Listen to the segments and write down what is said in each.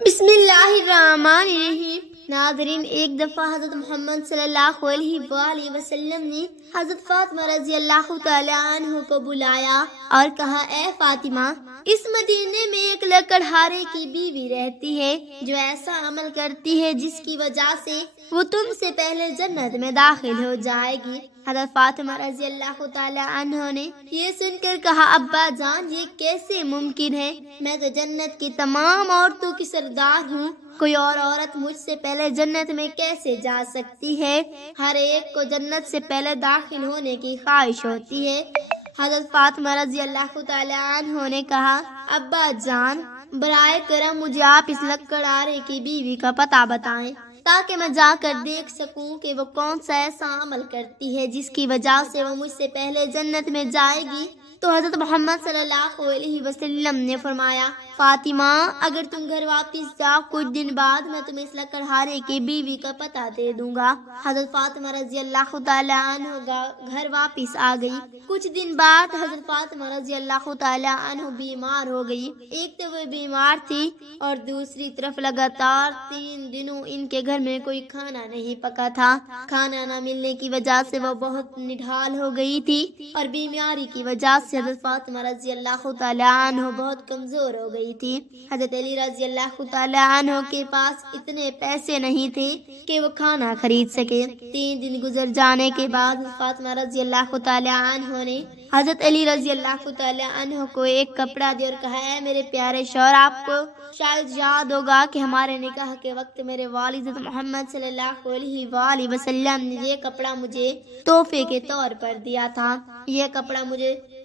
بسم اللہ الرحمن الرحیم۔ ناظرین، ایک دفعہ حضرت محمد صلی اللہ علیہ وآلہ وسلم نے حضرت فاطمہ رضی اللہ تعالی عنہ کو بلایا اور کہا، اے فاطمہ، اس مدینے میں ایک لکڑہارے کی بیوی رہتی ہے جو ایسا عمل کرتی ہے جس کی وجہ سے وہ تم سے پہلے جنت میں داخل ہو جائے گی۔ حضرت فاطمہ رضی اللہ تعالی عنہ نے یہ سن کر کہا، ابا جان، یہ کیسے ممکن ہے؟ میں تو جنت کی تمام عورتوں کی سردار ہوں، کوئی اور عورت مجھ سے پہلے جنت میں کیسے جا سکتی ہے؟ ہر ایک کو جنت سے پہلے داخل ہونے کی خواہش ہوتی ہے۔ حضرت فاطمہ رضی اللہ تعالی عنہ نے کہا، ابا جان، برائے کرم مجھے آپ اس لکڑہارے کی بیوی کا پتہ بتائیں تاکہ میں جا کر دیکھ سکوں کہ وہ کون سا ایسا عمل کرتی ہے جس کی وجہ سے وہ مجھ سے پہلے جنت میں جائے گی۔ تو حضرت محمد صلی اللہ علیہ وسلم نے فرمایا، فاطمہ، اگر تم گھر واپس جاؤ، کچھ دن بعد میں تمہیں اس لکڑہارے کی بیوی کا پتہ دے دوں گا۔ حضرت فاطمہ رضی اللہ تعالی عنہ گھر واپس آ گئی۔ کچھ دن بعد حضرت فاطمہ رضی اللہ تعالی عنہ بیمار ہو گئی۔ ایک تو وہ بیمار تھی اور دوسری طرف لگاتار 3 دنوں ان کے گھر میں کوئی کھانا نہیں پکا تھا۔ کھانا نہ ملنے کی وجہ سے وہ بہت نڈھال ہو گئی تھی اور بیماری کی وجہ سے حضرت فاطمہ رضی اللہ تعالی عنہ بہت کمزور ہو گئی تھی۔ حضرت علی رضی اللہ تعالی عنہ کے پاس اتنے پیسے نہیں تھے کہ وہ کھانا خرید سکے۔ 3 دن گزر جانے کے بعد فاطمہ رضی اللہ تعالی عنہ نے حضرت علی رضی اللہ تعالی عنہ کو ایک کپڑا دیا اور کہا، اے میرے پیارے شوہر، آپ کو شاید یاد ہوگا کہ ہمارے نکاح کے وقت میرے والد محمد صلی اللہ علیہ وآلہ وسلم نے یہ کپڑا مجھے تحفے کے طور پر دیا تھا۔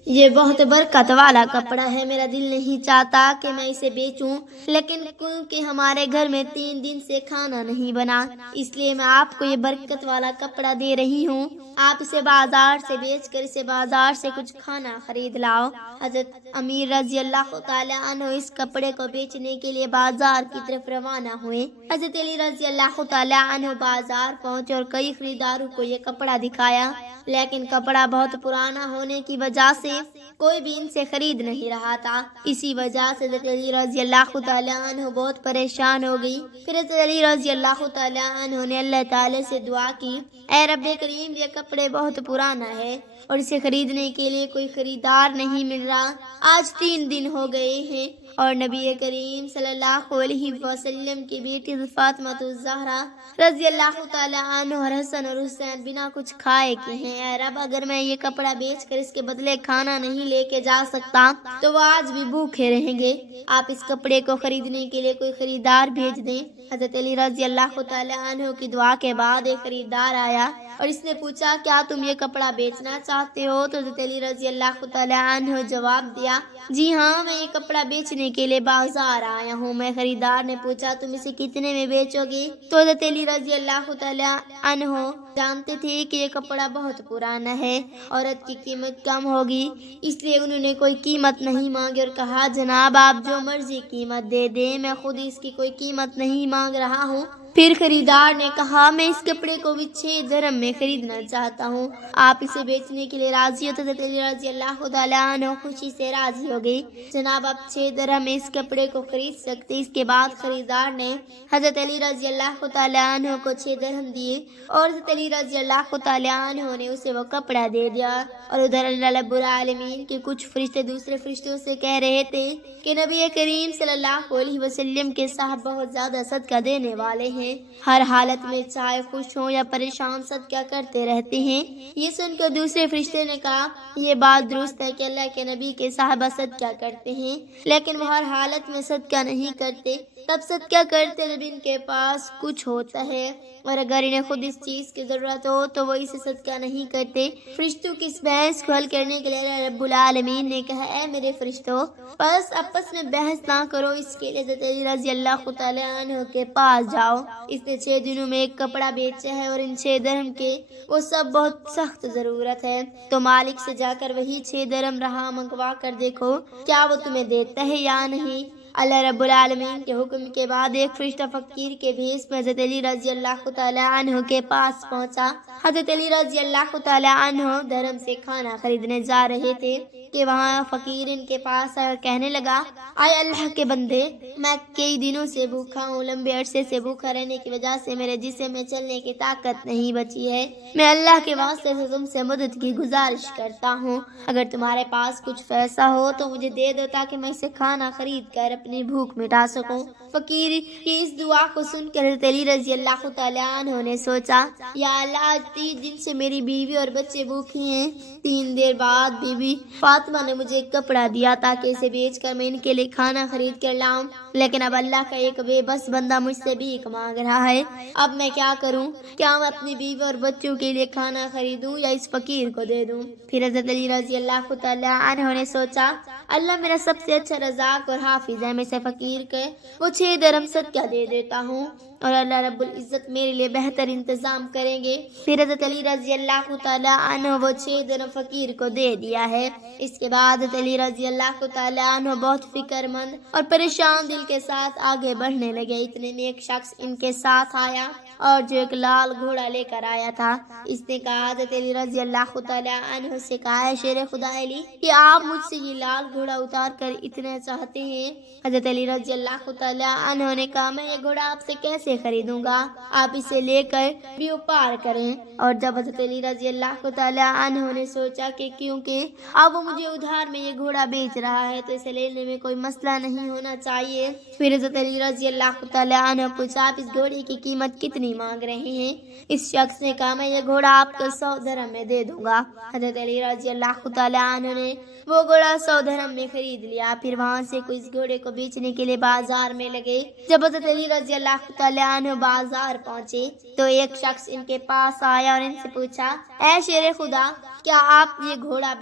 یہ بہت برکت والا کپڑا ہے، میرا دل نہیں چاہتا کہ میں اسے بیچوں، لیکن کیونکہ ہمارے گھر میں 3 دن سے کھانا نہیں بنا، اس لیے میں آپ کو یہ برکت والا کپڑا دے رہی ہوں۔ آپ اسے بازار سے بیچ کر اسے بازار سے کچھ کھانا خرید لاؤ۔ حضرت امیر رضی اللہ تعالی عنہ اس کپڑے کو بیچنے کے لیے بازار کی طرف روانہ ہوئے۔ حضرت علی رضی اللہ تعالی عنہ بازار پہنچے اور کئی خریداروں کو یہ کپڑا دکھایا، لیکن کپڑا بہت پرانا ہونے کی وجہ سے کوئی بھی ان سے خرید نہیں رہا تھا۔ اسی وجہ سے حضرت علی رضی اللہ تعالی عنہ بہت پریشان ہو گئی۔ پھر حضرت علی رضی اللہ تعالی عنہ نے اللہ تعالی سے دعا کی، اے رب کریم، یہ کپڑے بہت پرانا ہے اور اسے خریدنے کے لیے کوئی خریدار نہیں مل رہا۔ آج 3 دن ہو گئے ہیں اور نبی کریم صلی اللہ علیہ وسلم کی بیٹی فاطمہ الزہرا رضی اللہ تعالی عنہ اور حسن اور حسین بنا کچھ کھائے کے ہیں۔ اے رب، اگر میں یہ کپڑا بیچ کر اس کے بدلے کھانا نہیں لے کے جا سکتا تو وہ آج بھی بھوکے رہیں گے۔ آپ اس کپڑے کو خریدنے کے لیے کوئی خریدار بھیج دیں۔ حضرت علی رضی اللہ تعالی عنہ کی دعا کے بعد ایک خریدار آیا اور اس نے پوچھا، کیا تم یہ کپڑا بیچنا چاہتے ہو؟ تو حضرت علی رضی اللہ تعالی عنہ جواب دیا، جی ہاں، میں یہ کپڑا بیچنے کے لیے بازار آیا ہوں۔ میں خریدار نے پوچھا، تم اسے کتنے میں بیچو گے؟ تو حضرت علی رضی اللہ تعالی عنہ جانتے تھے کہ یہ کپڑا بہت پرانا ہے، عورت کی قیمت کم ہوگی، اس لیے انہوں نے کوئی قیمت نہیں مانگی اور کہا، جناب آپ جو مرضی قیمت دے دیں، میں خود اس کی کوئی قیمت نہیں مانگ رہا ہوں۔ پھر خریدار نے کہا، میں اس کپڑے کو بھی 6 درہم میں خریدنا چاہتا ہوں، آپ اسے بیچنے کے لیے راضی ہو؟ تو حضرت علی رضی اللہ تعالی عنہ خوشی سے راضی ہو گئی، جناب آپ 6 درہم میں اس کپڑے کو خرید سکتے۔ اس کے بعد خریدار نے حضرت علی رضی اللہ تعالی عنہ کو 6 درہم دیے اور حضرت علی رضی اللہ تعالی عنہ نے اسے وہ کپڑا دے دیا۔ اور ادھر اللہ رب العالمین کے کچھ فرشتے دوسرے فرشتوں سے کہہ رہے تھے کہ نبی کریم صلی اللہ علیہ وسلم کے صاحب بہت زیادہ صدقہ دینے والے ہیں، ہر حالت میں چاہے خوش ہوں یا پریشان صدقہ کرتے رہتے ہیں۔ یہ سن کر دوسرے فرشتے نے کہا، یہ بات درست ہے کہ اللہ کے نبی کے صحابہ صدقہ کرتے ہیں، لیکن وہ ہر حالت میں صدقہ نہیں کرتے، تب صدقہ کرتے جب ان کے پاس کچھ ہوتا ہے، اور اگر انہیں خود اس چیز کی ضرورت ہو تو وہ اسے صدقہ نہیں کرتے۔ فرشتوں کی اس بحث کو حل کرنے کے لیے اللہ رب العالمین نے کہا، اے میرے فرشتوں، بس آپس میں بحث نہ کرو، اس کے لیے حضرت علی رضی اللہ تعالی عنہ کے پاس جاؤ، اس نے 6 دنوں میں ایک کپڑا بیچا ہے اور ان 6 درہم کے وہ سب بہت سخت ضرورت ہے، تو مالک سے جا کر وہی 6 درہم رہا منگوا کر دیکھو کیا وہ تمہیں دیتا ہے یا نہیں۔ اللہ رب العالمین کے حکم کے بعد ایک فرشتہ فقیر کے بھیس میں حضرت علی رضی اللہ تعالیٰ عنہ کے پاس پہنچا۔ حضرت علی رضی اللہ تعالیٰ عنہ دھرم سے کھانا خریدنے جا رہے تھے کہ وہاں فقیر ان کے پاس کہنے لگا، اے اللہ کے بندے، میں کئی دنوں سے بھوکا ہوں، لمبے عرصے سے بھوکا رہنے کی وجہ سے میرے جسم میں چلنے کی طاقت نہیں بچی ہے۔ میں اللہ کے واسطے سے تم سے مدد کی گزارش کرتا ہوں، اگر تمہارے پاس کچھ پیسہ ہو تو مجھے دے دو تاکہ میں اسے کھانا خرید کر اپنی بھوک مٹا سکوں۔ فقیر کی اس دعا کو سن کر حضرت علی رضی اللہ تعالیٰ عنہ نے سوچا، یا اللہ، آج 3 دن سے میری بیوی اور بچے بھوکے ہیں۔ 3 دیر بعد بی بی فاطمہ نے مجھے ایک کپڑا دیا تاکہ اسے بیچ کر میں ان کے لیے کھانا خرید کر لاؤں، لیکن اب اللہ کا ایک بے بس بندہ مجھ سے بھیک مانگ رہا ہے۔ اب میں کیا کروں؟ کیا میں اپنی بیوی اور بچوں کے لیے کھانا خریدوں یا اس فقیر کو دے دوں؟ پھر حضرت علی رضی اللہ تعالیٰ عنہ نے سوچا، اللہ میرا سب سے اچھا رزاق اور حافظ ہے، میں سے فقیر کے وہ 6 درہم صدقہ دے دیتا ہوں اور اللہ رب العزت میرے لیے بہتر انتظام کریں گے۔ پھر حضرت علی رضی اللہ تعالیٰ عنہ وہ 6 درہم فقیر کو دے دیا ہے۔ اس کے بعد حضرت علی رضی اللہ تعالیٰ عنہ بہت فکر مند اور پریشان دل کے ساتھ آگے بڑھنے لگے۔ اتنے میں ایک شخص ان کے ساتھ آیا اور جو ایک لال گھوڑا لے کر آیا تھا۔ اس نے کہا، حضرت علی رضی اللہ تعالیٰ عنہ سے کہا، ہے شیر خدا علی، کہ آپ مجھ سے یہ لال گھوڑا اتار کر اتنا چاہتے ہیں؟ حضرت علی رضی اللہ تعالیٰ عنہ نے کہا، میں یہ گھوڑا آپ سے کیسے خریدوں گا، آپ اسے لے کر بیوپار کریں۔ اور جب حضرت علی رضی اللہ تعالیٰ عنہ نے سوچا کہ کیونکہ اب وہ مجھے ادھار میں یہ گھوڑا بیچ رہا ہے تو اسے لینے میں کوئی مسئلہ نہیں ہونا چاہیے، پھر حضرت علی رضی اللہ تعالیٰ عنہ پوچھا، آپ اس گھوڑے کی قیمت کتنی مانگ رہے ہیں؟ اس شخص نے کہا، میں یہ گھوڑا آپ کو 100 درہم میں دے دوں گا۔ حضرت علی رضی اللہ تعالیٰ عنہ نے وہ گھوڑا 100 درہم میں خرید لیا۔ پھر وہاں سے کوئی اس گھوڑے کو بیچنے کے لیے بازار میں لگے۔ جب حضرت علی رضی اللہ تعالیٰ عنہ بازار پہنچے تو ایک شخص ان کے پاس آیا اور ان سے پوچھا، اے شیر خدا، کیا آپ یہ گھوڑا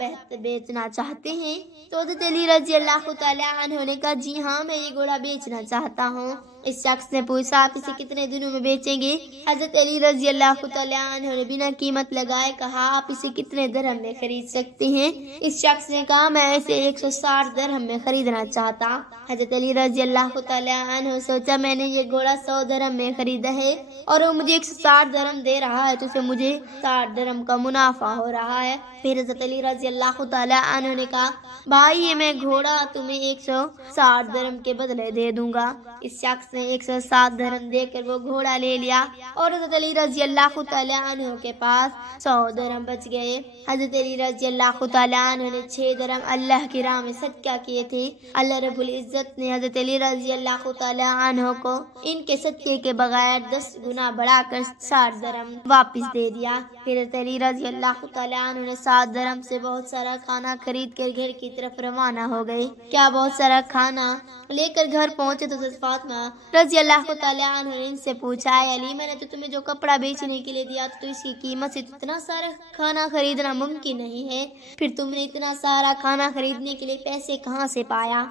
بیچنا چاہتے ہیں؟ تو حضرت علی رضی اللہ تعالیٰ عنہ نے کہا، جی ہاں، میں یہ گھوڑا بیچنا چاہتا ہوں۔ اس شخص نے پوچھا، آپ اسے کتنے دنوں میں بیچیں گے؟ حضرت علی رضی اللہ تعالیٰ عنہ نے بنا قیمت لگائے کہا، آپ اسے کتنے درہم میں خرید سکتے ہیں؟ اس شخص نے کہا، میں اسے 160 درہم میں خریدنا چاہتا۔ حضرت علی رضی اللہ تعالیٰ عنہ سوچا، میں نے یہ گھوڑا 100 درہم میں خریدا ہے اور وہ مجھے 160 درہم دے رہا ہے تو اسے مجھے 60 درہم کا منافع ہو رہا ہے۔ پھر حضرت علی رضی اللہ تعالیٰ عنہ نے کہا، بھائی، یہ میں گھوڑا تمہیں 160 درہم کے بدلے دے دوں گا۔ اس شخص نے 160 درہم دے کر وہ گھوڑا لے لیا اور حضرت علی رضی اللہ تعالیٰ عنہ کے پاس 100 درہم بچ گئے۔ حضرت علی رضی اللہ تعالیٰ عنہ نے 6 درہم اللہ کی راہ میں صدقہ کیے تھے۔ اللہ رب العزت نے حضرت علی رضی اللہ تعالیٰ عنہ کو ان کے صدقے کے بغیر 10 گنا بڑھا کر 60 درہم واپس دے دیا۔ پھر حضرت علی رضی اللہ تعالیٰ عنہ نے 7 درہم سے بہت سارا کھانا خرید کر گھر کی طرف روانہ ہو گئے۔ کیا بہت سارا کھانا لے کر گھر پہنچے تو حضرت فاطمہ رضی اللہ تعالیٰ عنہ نے ان سے پوچھا، اے علی، میں نے تو تمہیں جو کپڑا بیچنے کے لیے دیا تو اس کی قیمت سے اتنا سارا کھانا خریدنا ممکن نہیں ہے، پھر تم نے اتنا سارا کھانا خریدنے کے لیے پیسے کہاں سے پایا؟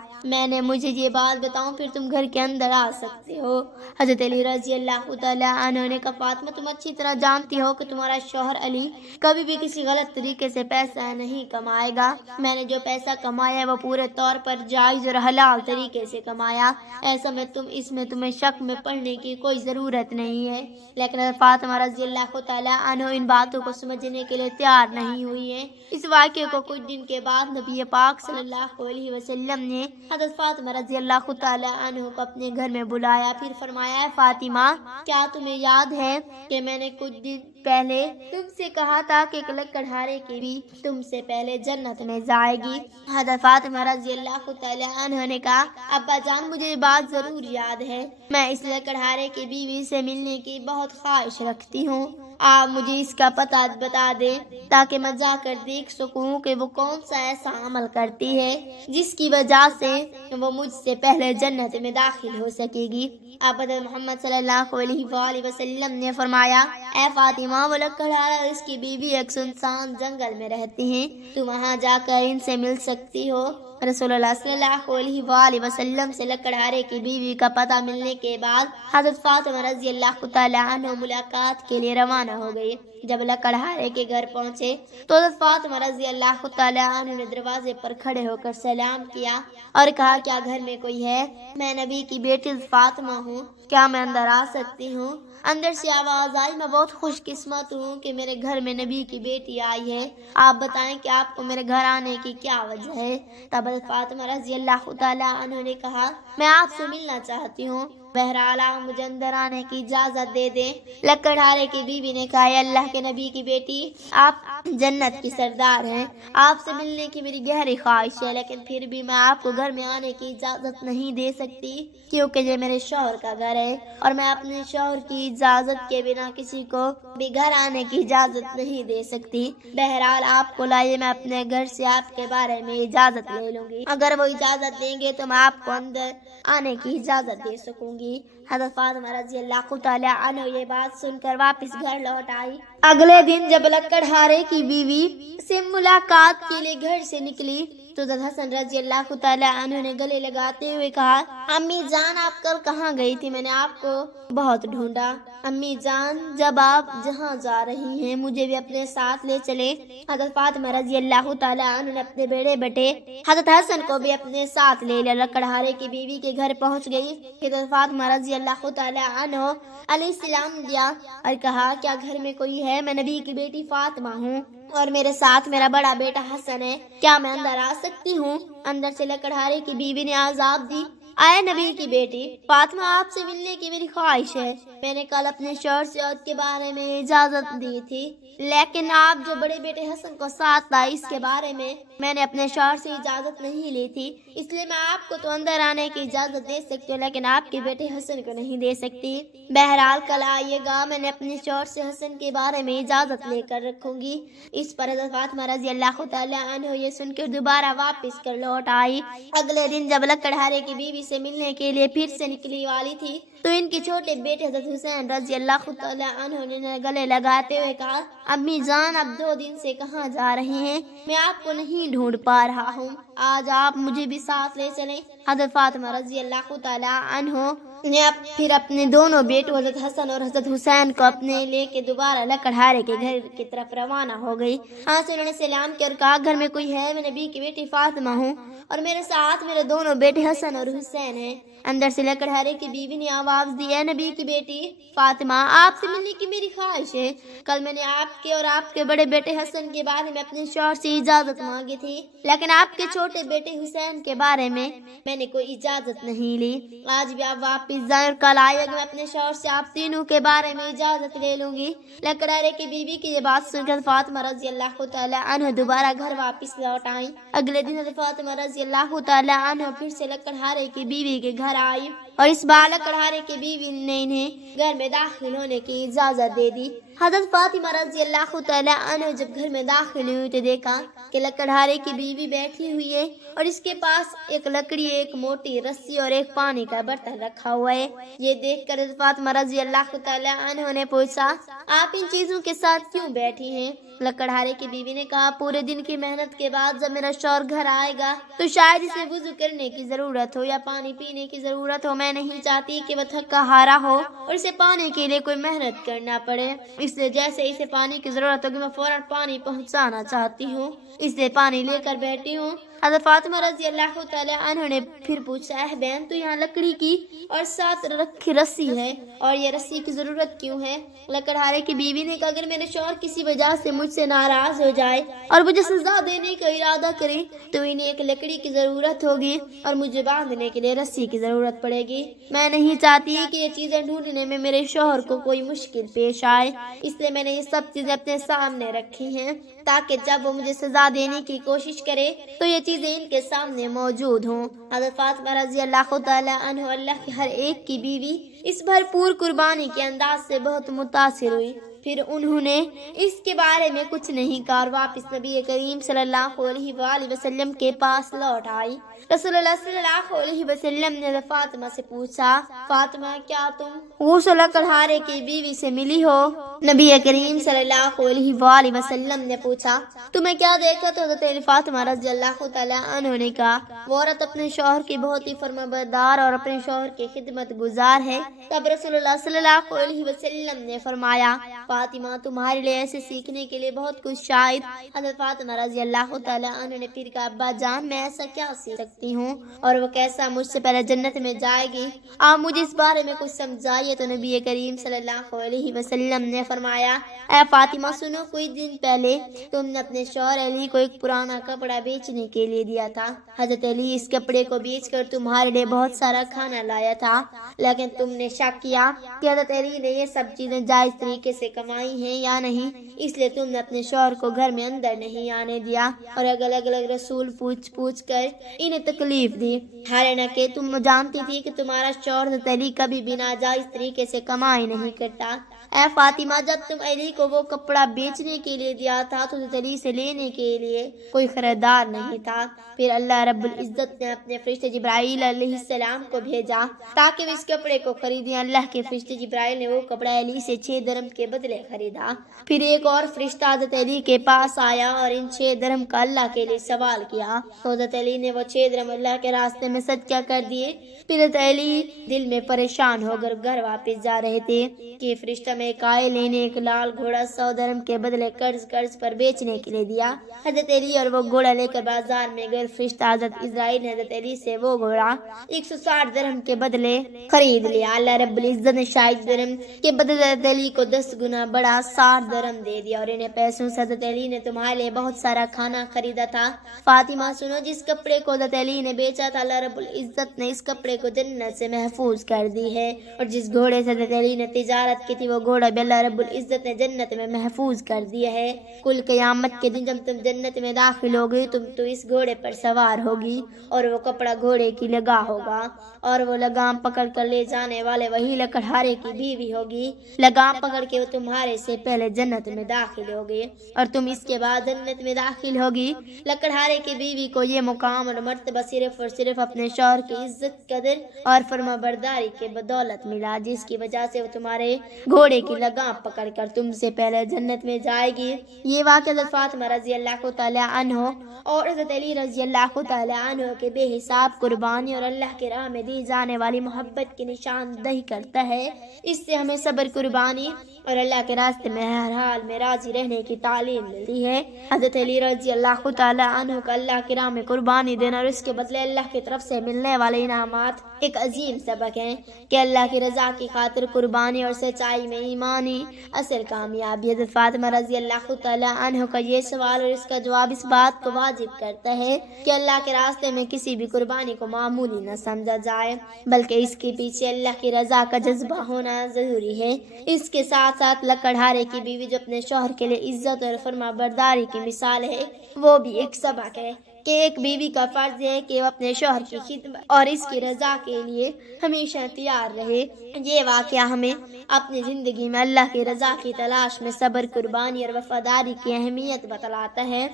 مجھے یہ بات بتاؤں، پھر تم گھر کے اندر آ سکتے ہو۔ حضرت علی رضی اللہ تعالیٰ عنہ نے کہا، فاطمہ، تم اچھی طرح جانتی ہو کہ تمہارا شوہر علی کبھی بھی کسی غلط طریقے سے پیسہ نہیں کمائے گا۔ میں نے جو پیسہ کمایا ہے وہ پورے طور پر جائز اور حلال طریقے سے کمایا، ایسا میں تمہیں شک میں پڑنے کی کوئی ضرورت نہیں ہے۔ لیکن حضرت فاطمہ رضی اللہ تعالیٰ عنہ ان باتوں کو سمجھنے کے لیے تیار نہیں ہوئی ہے۔ اس واقعے کو کچھ دن کے بعد نبی پاک صلی اللہ علیہ وسلم نے حضرت فاطمہ رضی اللہ تعالیٰ عنہ کو اپنے گھر میں بلایا، پھر فرمایا، فاطمہ، کیا تمہیں یاد ہے کہ میں نے کچھ دن پہلے تم سے کہا تھا کہ ایک لکڑہارے کی بھی تم سے پہلے جنت میں جائے گی؟ حضرت فاطمہ رضی اللہ تعالیٰ عنہ نے کہا، ابا جان، مجھے یہ بات ضرور یاد ہے، میں اس لکڑہارے کی بیوی سے ملنے کی بہت خواہش رکھتی ہوں۔ آپ مجھے اس کا پتہ بتا دیں تاکہ میں جا کر دیکھ سکوں کہ وہ کون سا ایسا عمل کرتی ہے جس کی وجہ سے وہ مجھ سے پہلے جنت میں داخل ہو سکے گی۔ آپ حضرت محمد صلی اللہ علیہ وآلہ وسلم نے فرمایا، اے فاطمہ، وہ لکڑہارا اور اس کی بیوی ایک سنسان جنگل میں رہتے ہیں، تم وہاں جا کر ان سے مل سکتی ہو۔ رسول اللہ صلی اللہ علیہ وآلہ وسلم سے لکڑہارے کی بیوی کا پتہ ملنے کے بعد حضرت فاطمہ رضی اللہ تعالی عنہ ملاقات کے لیے روانہ ہو گئی۔ جب لکڑہارے کے گھر پہنچے تو حضرت فاطمہ رضی اللہ تعالی عنہ نے دروازے پر کھڑے ہو کر سلام کیا اور کہا کیا گھر میں کوئی ہے؟ میں نبی کی بیٹی فاطمہ ہوں، کیا میں اندر آ سکتی ہوں؟ اندر سے آواز آئی میں بہت خوش قسمت ہوں کہ میرے گھر میں نبی کی بیٹی آئی ہے، آپ بتائیں کہ آپ کو میرے گھر آنے کی کیا وجہ ہے؟ تب حضرت فاطمہ رضی اللہ تعالی عنہ نے کہا میں آپ سے ملنا چاہتی ہوں، بہرحال آپ مجھے اندر آنے کی اجازت دے دیں۔ لکڑہارے کی بیوی نے کہا اللہ کے نبی کی بیٹی آپ جنت کی سردار ہیں، آپ سے ملنے کی میری گہری خواہش ہے، لیکن پھر بھی میں آپ کو گھر میں آنے کی اجازت نہیں دے سکتی کیونکہ یہ میرے شوہر کا گھر ہے اور میں اپنے شوہر کی اجازت کے بنا کسی کو بھی گھر آنے کی اجازت نہیں دے سکتی۔ بہرحال آپ کو لائے میں اپنے گھر سے آپ کے بارے میں اجازت لے لوں گی، اگر وہ اجازت دیں گے تو میں آپ کو اندر آنے کی اجازت دے سکوں گی۔ حضرت فاطمہ رضی اللہ تعالی عنہ یہ بات سن کر واپس گھر لوٹ آئی۔ اگلے دن جب لکڑہارے کی بیوی سے ملاقات کے لیے گھر سے نکلی تو حضرت حسن رضی اللہ تعالی عنہ نے گلے لگاتے ہوئے کہا امی جان آپ کل کہاں گئی تھی؟ میں نے آپ کو بہت ڈھونڈا۔ امی جان جب آپ جہاں جا رہی ہیں مجھے بھی اپنے ساتھ لے چلے۔ حضرت فاطمہ رضی اللہ تعالی عنہ نے اپنے بیڑے بیٹے حضرت حسن کو بھی اپنے ساتھ لے لیا۔ لکڑہارے کی بیوی کے گھر پہنچ گئی۔ حضرت فاطمہ رضی اللہ تعالی عنہ علیہ السلام دیا اور کہا کیا گھر میں کوئی ہے؟ میں نبی کی بیٹی فاطمہ ہوں اور میرے ساتھ میرا بڑا بیٹا حسن ہے، کیا میں اندر آ سکتی ہوں؟ اندر سے لکڑہارے کی بیوی نے آزاد دی آئے نبی کی بیٹی فاطمہ آپ سے ملنے کی میری خواہش ہے، میں نے کل اپنے شوہر سے عہد کے بارے میں اجازت دی تھی لیکن آپ جو بڑے بیٹے حسن کو ساتھ لائے اس کے بارے میں نے اپنے شوہر سے اجازت نہیں لی تھی، اس لیے میں آپ کو تو اندر آنے کی اجازت دے سکتی ہوں لیکن آپ کے بیٹے حسن کو نہیں دے سکتی۔ بہرحال کل آئیے گا، میں نے اپنے شوہر سے حسن کے بارے میں اجازت لے کر رکھوں گی۔ اس پر حضرت فاطمہ رضی اللہ تعالی عنہ یہ سن کر دوبارہ واپس کر لوٹ آئی۔ اگلے دن جب لکڑہارے کی بیوی سے ملنے کے لیے پھر سے نکلی والی تھی تو ان کے چھوٹے بیٹے حضرت حسین رضی اللہ تعالی عنہ نے گلے لگاتے ہوئے کہا امی جان آپ 2 دن سے کہاں جا رہی ہیں؟ میں آپ کو نہیں ڈھونڈ پا رہا ہوں، آج آپ مجھے بھی ساتھ لے چلیں۔ حضرت فاطمہ رضی اللہ تعالی عنہ نے پھر اپنے دونوں بیٹوں حضرت حسن اور حضرت حسین کو اپنے لے کے دوبارہ لکڑہارے کے گھر کی طرف روانہ ہو گئی۔ ہاں سے انہوں نے سلام کیا اور کہا گھر میں کوئی ہے؟ میں نبی کی بیٹی فاطمہ ہوں اور میرے ساتھ میرے دونوں بیٹے حسن اور حسین ہیں۔ اندر سے لکڑہارے کی بیوی نے آواز دی ہے نبی کی بیٹی فاطمہ آپ سے ملنے کی میری خواہش ہے، کل میں نے آپ کے اور آپ کے بڑے بیٹے حسن کے بارے میں اپنے شوہر سے اجازت مانگی تھی لیکن آپ کے چھوٹے بیٹے حسین کے بارے میں نے کوئی اجازت نہیں لی، آج بھی آپ واپس جائیں اور کل آئے گا میں اپنے شوہر سے آپ تینوں کے بارے میں اجازت لے لوں گی۔ لکڑہارے کی بیوی کی یہ بات سن کر فاطمہ رضی اللہ تعالی عنہ دوبارہ گھر واپس لوٹ آئیں۔ اگلے دن حضرت فاطمہ رضی اللہ تعالی عنہ پھر سے لکڑہارے کی بیوی کے گھر آئی اور اس بار لکڑہارے کی بیوی نے انہیں گھر میں داخل ہونے کی اجازت دے دی۔ حضرت فاطمہ رضی اللہ تعالی عنہ جب گھر میں داخل ہوئی تو دیکھا کہ لکڑہارے کی بیوی بیٹھی ہوئی ہے اور اس کے پاس ایک لکڑی، ایک موٹی رسی اور ایک پانی کا برتن رکھا ہوا ہے۔ یہ دیکھ کر حضرت فاطمہ رضی اللہ تعالی عنہ نے پوچھا آپ ان چیزوں کے ساتھ کیوں بیٹھی ہیں؟ لکڑہارے کی بیوی نے کہا پورے دن کی محنت کے بعد جب میرا شوہر گھر آئے گا تو شاید اسے وضو کرنے کی ضرورت ہو یا پانی پینے کی ضرورت ہو، میں نہیں چاہتی کہ وہ تھکا ہارا ہو اور اسے پانی کے لیے کوئی محنت کرنا پڑے، اس لیے جیسے اسے پانی کی ضرورت ہوگی میں فوراً پانی پہنچانا چاہتی ہوں، اس لیے پانی لے کر بیٹھی ہوں۔ حضرت فاطمہ رضی اللہ تعالی عنہ نے پھر پوچھا اے بہن تو یہاں لکڑی کی اور ساتھ رکھی رسی ہے اور یہ رسی کی ضرورت کیوں ہے؟ لکڑہارے کی بیوی نے کہا اگر میرے شوہر کسی وجہ سے مجھ سے ناراض ہو جائے اور مجھے سزا دینے کا ارادہ کرے تو انہیں ایک لکڑی کی ضرورت ہوگی اور مجھے باندھنے کے لیے رسی کی ضرورت پڑے گی، میں نہیں چاہتی کہ یہ چیزیں ڈھونڈنے میں میرے شوہر کو کوئی مشکل پیش آئے، اس لیے میں نے یہ سب چیزیں اپنے سامنے رکھی ہیں تاکہ جب وہ مجھے سزا دینے کی کوشش کرے تو یہ چیزیں ان کے سامنے موجود ہوں۔ حضرت فاطمہ رضی اللہ تعالی عنہ اللہ کی ہر ایک کی بیوی اس بھرپور قربانی کے انداز سے بہت متاثر ہوئی پھر انہوں نے اس کے بارے میں کچھ نہیں کہا اور واپس نبی کریم صلی اللہ علیہ وآلہ وسلم کے پاس لوٹ آئی۔ رسول اللہ صلی اللہ علیہ وسلم نے فاطمہ سے پوچھا، فاطمہ کیا تم غسل لکڑہارے کی بیوی سے ملی ہو؟ نبی کریم صلی اللہ علیہ وآلہ وسلم نے پوچھا تمہیں کیا دیکھا؟ تو حضرت فاطمہ رضی اللہ تعالی عنہ نے کہا وہ عورت اپنے شوہر کی بہت ہی فرمانبردار اور اپنے شوہر کی خدمت گزار ہے۔ تب رسول اللہ صلی اللہ علیہ وسلم نے فرمایا فاطمہ تمہارے لیے ایسے سیکھنے کے لیے بہت کچھ شاید۔ حضرت فاطمہ رضی اللہ تعالی عنہ نے پھر کہا ابا جان میں ایسا کیا سیکھ سکتی ہوں اور وہ کیسا مجھ سے پہلے جنت میں جائے گی؟ آپ مجھے اس بارے میں کچھ سمجھائیے۔ تو نبی کریم صلی اللہ علیہ وسلم نے فرمایا اے فاطمہ سنو، کچھ دن پہلے تم نے اپنے شوہر علی کو ایک پرانا کپڑا بیچنے کے لیے دیا تھا۔ حضرت علی اس کپڑے کو بیچ کر تمہارے لیے بہت سارا کھانا لایا تھا، لیکن تم نے شک کیا کہ حضرت علی نے یہ سب چیزیں جائز طریقے سے کمائی ہیں یا نہیں، اس لیے تم نے اپنے شوہر کو گھر میں اندر نہیں آنے دیا اور الگ الگ رسول پوچھ کر انہیں تکلیف دی، حالانکہ تم جانتی تھی کہ تمہارا شوہر حضرت علی کبھی بھی ناجائز طریقے سے کمائی نہیں کرتا۔ اے فاطمہ جب تم علی کو وہ کپڑا بیچنے کے لیے دیا تھا تو حضرت علی سے لینے کے لیے کوئی خریدار نہیں تھا۔ پھر اللہ رب العزت نے اپنے فرشتے جبرائیل علیہ السلام کو بھیجا تاکہ وہ اس کپڑے کو خریدیں۔ اللہ کے فرشتے جبرائیل نے وہ کپڑا علی سے 6 درہم کے بدلے خریدا۔ پھر ایک اور فرشتہ حضرت علی کے پاس آیا اور ان 6 درہم کا اللہ کے لیے سوال کیا تو حضرت علی نے وہ 6 درہم اللہ کے راستے میں صدقہ کر دیے۔ پھر حضرت علی دل میں پریشان ہو کر گھر واپس جا رہے تھے کہ فرشتہ میں قائل نے ایک لال گھوڑا 100 درہم کے بدلے قرض پر بیچنے کے لیے دیا۔ حضرت علی اور وہ گھوڑا لے کر بازار میں گئے۔ فرشتہ حضرت اسرائیل نے حضرت علی سے وہ گھوڑا 160 درہم کے بدلے خرید لیا۔ اللہ رب العزت نے 60 درہم کے بدلے حضرت علی کو 10 گنا بڑا 60 درہم دے دیا اور انہیں پیسوں سے حضرت علی نے تمہارے لیے بہت سارا کھانا خریدا تھا۔ فاطمہ سنو، جس کپڑے کو حضرت علی نے بیچا تھا اللہ رب العزت نے اس کپڑے کو جنت سے محفوظ کر دی ہے، اور جس گھوڑے سے حضرت علی نے تجارت کی تھی وہ گھوڑا بھی اللہ رب العزت نے جنت میں محفوظ کر دیا ہے۔ کل قیامت کے دن جب تم جنت میں داخل ہوگی تو اس گھوڑے پر سوار ہوگی اور وہ کپڑا گھوڑے کی لگام ہوگا اور وہ لگام پکڑ کر لے جانے والے وہی لکڑہارے کی بیوی ہوگی۔ لگام پکڑ کے وہ تمہارے سے پہلے جنت میں داخل ہوگی اور تم اس کے بعد جنت میں داخل ہوگی۔ لکڑہارے کی بیوی کو یہ مقام اور مرتبہ صرف اور صرف اپنے شوہر کی عزت قدر اور فرما برداری کے بدولت ملا، جس کی وجہ سے وہ تمہارے گھوڑے کی لگام پکڑ کر تم سے پہلے جنت میں جائے گی۔ یہ واقعہ حضرت فاطمہ رضی اللہ تعالی عنہ اور حضرت علی رضی اللہ تعالی عنہ کے بے حساب قربانی اور اللہ کے راہ میں دی جانے والی محبت کی نشاندہی کرتا ہے۔ اس سے ہمیں صبر، قربانی اور اللہ کے راستے میں ہر حال میں راضی رہنے کی تعلیم ملتی ہے۔ حضرت علی رضی اللہ تعالی عنہ کا اللہ کی راہ میں قربانی دینا اور اس کے بدلے اللہ کی طرف سے ملنے والے انعامات ایک عظیم سبق ہے کہ اللہ کی رضا کی خاطر قربانی اور سچائی میں ایمانی اصل کامیابی۔ حضرت فاطمہ رضی اللہ تعالی عنہ کا یہ سوال اور اس کا جواب اس بات کو واجب کرتا ہے کہ اللہ کے راستے میں کسی بھی قربانی کو معمولی نہ سمجھا جائے، بلکہ اس کے پیچھے اللہ کی رضا کا جذبہ ہونا ضروری ہے۔ اس کے ساتھ ساتھ لکڑہارے کی بیوی جو اپنے شوہر کے لیے عزت اور فرما برداری کی مثال ہے، وہ بھی ایک سبق ہے کہ ایک بیوی کا فرض ہے کہ وہ اپنے شوہر کی خدمت اور اس کی رضا کے لیے ہمیشہ تیار رہے۔ یہ واقعہ ہمیں اپنی زندگی میں اللہ کی رضا کی تلاش میں صبر، قربانی اور وفاداری کی اہمیت بتلاتا ہے۔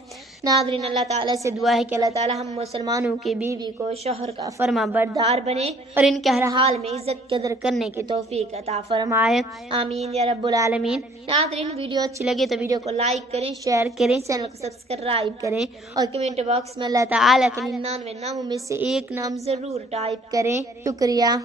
ناظرین، اللہ تعالیٰ سے دعا ہے کہ اللہ تعالیٰ ہم مسلمانوں کی بیوی کو شوہر کا فرما بردار بنے اور ان کے ہر حال میں عزت قدر کرنے کی توفیق عطا فرمائے، آمین یا رب العالمین۔ ناظرین، ویڈیو اچھی لگے تو ویڈیو کو لائک کریں، شیئر کریں، چینل کو سبسکرائب کریں اور کمنٹ باکس میں اللہ تعالیٰ کے 99 ناموں میں سے ایک نام ضرور ٹائپ کریں۔ شکریہ۔